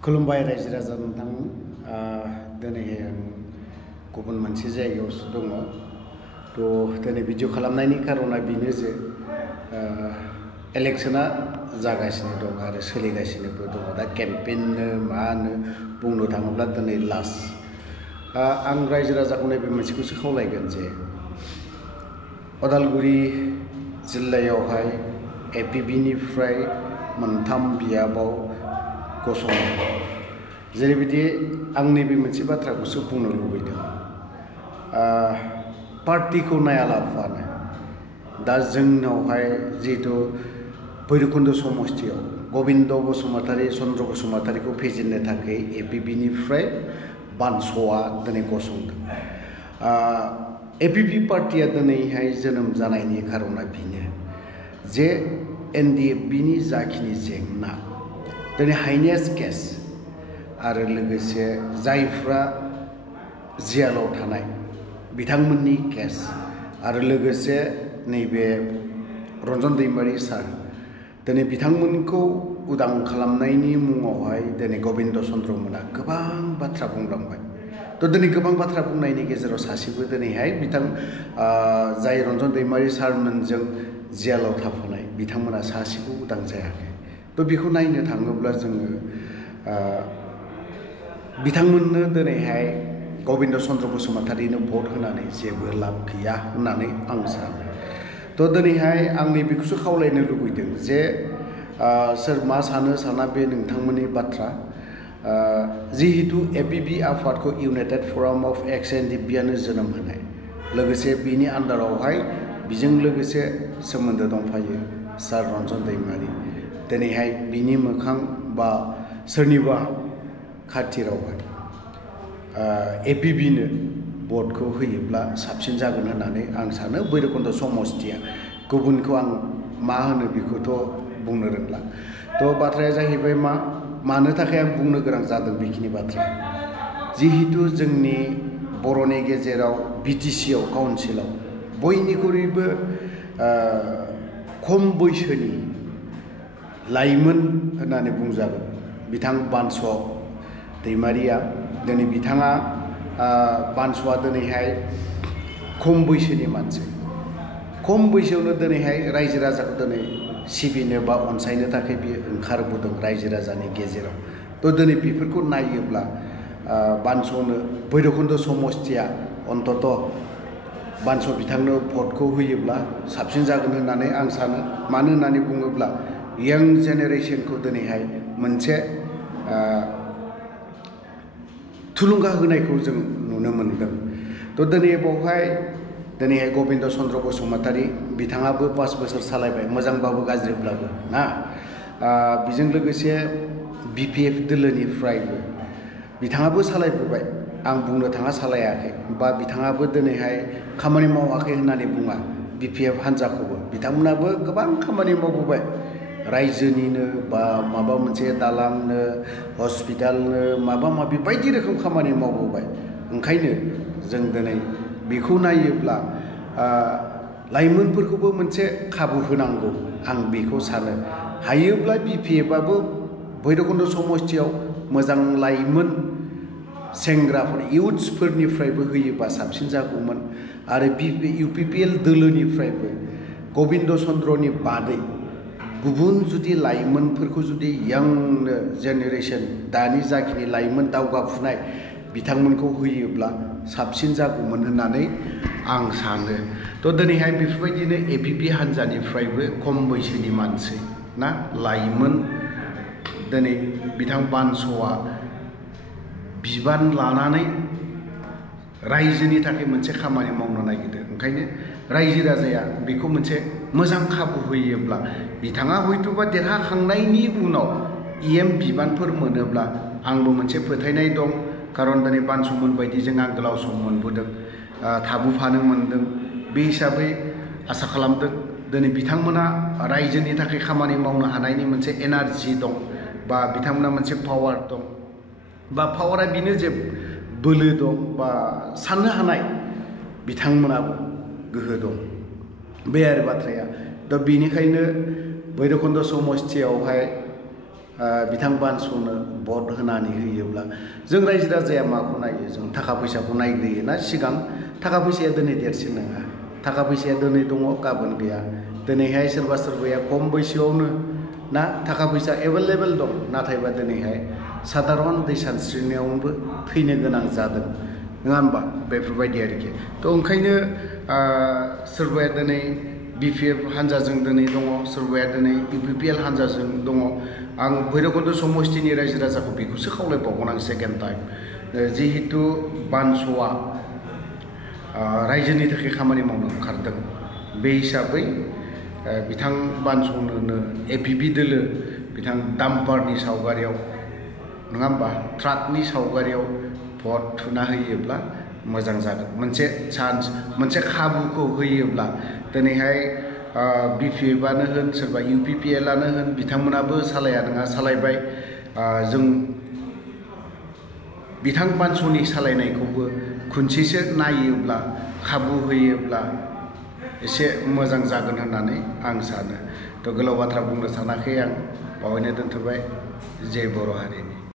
खुलुमबाय रायजो राजा नोंथां दिनै आं गुबुन मोनसे जायगायावसो दङ दिनै भिडिअ खालामनायनि खारना बेनो जे इलेक्शना जागासिनो दं आरो सोलिगासिनोबो दङ दा केम्पेइननो मानो बुंनो थाङोब्ला दिनै लास्ट आं रायजो राजाखौ नैबे मोनसेखौसो खावलायगोन जे उदालगुरि जिल्लायावहाय एपिबिनिफ्राय मोनथाम बियाबाव गसङो जेरैबायदि आं नैबे मोनसे बाथ्राखौसो बुंनो लुबैदों पार्टिखौ नायालाफानो दा जोंनावहाय जिहेतु भैरबकुन्द समस्तियाव गबिन्द बसुमतारी चन्द्र बसुमतारीखौ फेजेननो थाखाय एपिबिनिफ्राय बानस'आ दिनै गसंदों एपिबि पार्टिया दिनैहाय जोनोम जानायनि खारना बेनो जे एनडिएफबिनि जाखिनि जेंना दिनै हाइनेस केस आरो लोगोसे जायफ्रा जेलाव थानाय बिथांमोननि केस आरो लोगोसे नैबे रन्जन दैमारि सार दिनै बिथांमोनखौ उदां खालामनायनि मुङावहाय दिनै गबिन्द चन्द्र मोना गोबां बाथ्रा बुंलांबाय दिनै गोबां बाथ्रा बुंनायनि गेजेराव सासेबो दिनैहाय जाय रन्जन दैमारि सारमोनजों जेलाव थाफानाय बिथांमोना सासेबो उदां जायाखै बेखौ नायनो थाङोब्ला जोङो बिथांमोननो दिनैहाय गबिन्द चन्द्र बसुमतारीनो भट होनानै जेबो लाब गैया होननानै आं सानो दिनैहाय आं नैबेखौसो खावलायनो लुबैदों जे सोर मा सानो साना बे नोंथांमोननि बाथ्रा जिहेतु एपिबि आफादखौ इउनाइटेड फराम अफ एक्स एनडिएफबिआनो जोनोम होनाय लोगोसे बिनि आन्दारावहाय बिजों लोगोसे सोमोन्दो दंफायो सार रन्जन दैमारि दिनैहाय बिनि मोखां बा सोरनिबा खाथिरावहाय एपिबिनो भटखौ होयोब्ला साबसिन जागोन होननानै आं सानो भैरबकुन्द समस्तिया गुबुनखौ आं मा होनो बेखौथ' बुंनो रोंला बाथ्राया जाहैबाय मानो थाखाय आं बुंनो गोनां जादों बेखिनि बाथ्रा जिहेतु जोंनि बर'नि गेजेराव बिटिसिआव काउन्सिलाव बयनिख्रुइबो खम बैसोनि लाइमोन होननानै बुंजागोन बिथां बानस' दैमारिया दिनै बिथाङा बानस'आ दिनैहाय खम बैसोनि मानसि खम बैसोआवनो दिनैहाय रायजो राजाखौ दिनै सिबिनो बा अनसायनो थाखाय बियो ओंखारबोदों रायजो राजानि गेजेराव दिनै बेफोरखौ नायोब्ला बानस'नो भैरबकुन्द समस्तिया अन्तत बानस' बिथांनो भटखौ होयोब्ला साबसिन जागोन होननानै आं सानो मानो होननानै बुङोब्ला यां जेनेरेसनखौ दिनैहाय मोनसे थुलुंगा होनायखौ जों नुनो मोनदों दिनै बावहाय दिनैहाय गबिन्द चन्द्र बसुमतारी बिथाङाबो 5 बोसोर सालायबाय मोजांबाबो गाज्रिब्लाबो ना बेजों लोगोसे बिपिएफ दोलोनिफ्रायबो बिथाङाबो सालायबोबाय आं बुंनो थाङा सालायाखै बा बिथाङाबो दिनैहाय खामानि मावाखै होननानै बुङा बिपिएफ हान्जाखौबो बिथांमोनाबो गोबां खामानि मावबोबाय रायजोनिनो बा माबा मोनसे दालांनो हस्पिटालनो माबा माबि बायदि रोखोम खामानि मावबोबाय ओंखायनो जों दिनै बेखौ नायोब्ला लाइमोनफोरखौबो मोनसे खाबु होनांगौ आं बेखौ सानो हायोब्ला बिपिएफआबो भैरबकुन्द समस्तियाव मोजां लाइमोन सेंग्राफोर इउथ्सफोरनिफ्रायबो होयोबा साबसिन जागौमोन आरो इउपिपिएल दोलोनिफ्रायबो गबिन्द चन्द्रनि बादै गुबुन जुदि लाइमोनफोरखौ जुदि यांनो जेनेरेसन दानि जाखिनि लाइमोन दावगाफुनाय बिथांमोनखौ होयोब्ला साबसिन जागौमोन होननानै आं सानो दिनैहाय बेफोरबायदिनो एपिबि हान्जानिफ्रायबो खम बैसोनि मानसि ना लाइमोन दिनै बिथां बानस'आ बिबान लानानै रायजोनि थाखाय मोनसे खामानि मावनो नागिरदों ओंखायनो रायजो राजाया बेखौ मोनसे मोजां खाबु होयोब्ला बिथाङा हयथ'बा देरहाखांनायनि उनाव बिबानफोर मोनोब्ला आंबो मोनसे फोथायनाय दं खारन दिनै बानस'मोन बायदि जों आं गोलाव सम मोनबोदों थाबोफानो मोनदों बे हिसाबै आसा खालामदों दिनै बिथांमोना रायजोनि थाखाय खामानि मावनो हानायनि मोनसे एनार्जि दं बा बिथांमोना मोनसे पावार दं बा पावारा बेनो जे बोलो दं बा साननो हानाय बिथांमोनाबो गोहो दं बे आरो बाथ्राया बेनिखायनो भैरबकुन्द समस्तियावहाय बिथां बानस'नो भट होनानै होयोब्ला जों रायजो राजाया माखौ नायो जों थाखा फैसाखौ नायग्रोयोना सिगां थाखा फैसाया दिनै देरसिन नङा थाखा फैसाया दिनै दङ गाबोन गैया दिनैहाय सोरबा सोरबाया खम बैसोआवनो ना थाखा फैसा एभेलेबेल दं नाथायबा दिनैहाय साधारन दै सानस्रिनायावबो थैनो गोनां जादों नङा होमबा बेफोरबायदि आरोखि थ' ओंखायनो सोरबाया दिनै BPF हान्जाजों दिनै दङ सोरबाया दिनै UPPL हान्जाजों दङ आं भैरबकुन्द समस्तिनि रायजो राजाखौ बेखौसो खावलायबावगोन आं सेकेन्ड टाइम जिहेतु बानस'आ रायजोनि थाखाय खामानि मावनो ओंखारदों बे हिसाबै बिथां बानस'नोनो APP दोलो बिथां डाम्पारनि सावगारियाव नङा होमबा ट्राकनि सावगारियाव भट थुना होयोब्ला मोजां जागोन मोनसे चान्स मोनसे खाबुखौ होयोब्ला दिनैहाय BPFआनो होन सोरबा UPPLआनो होन बिथांमोनाबो सालाया नङा सालायबाय जों बिथां बानस'नि सालायनायखौबो खनसेसो नायोब्ला खाबु होयोब्ला एसे मोजां जागोन होननानै आं सानो थ' गोलाव बाथ्रा बुंनो सानाखै आं बावैनो दोनथ'बाय जय बर' हारिनि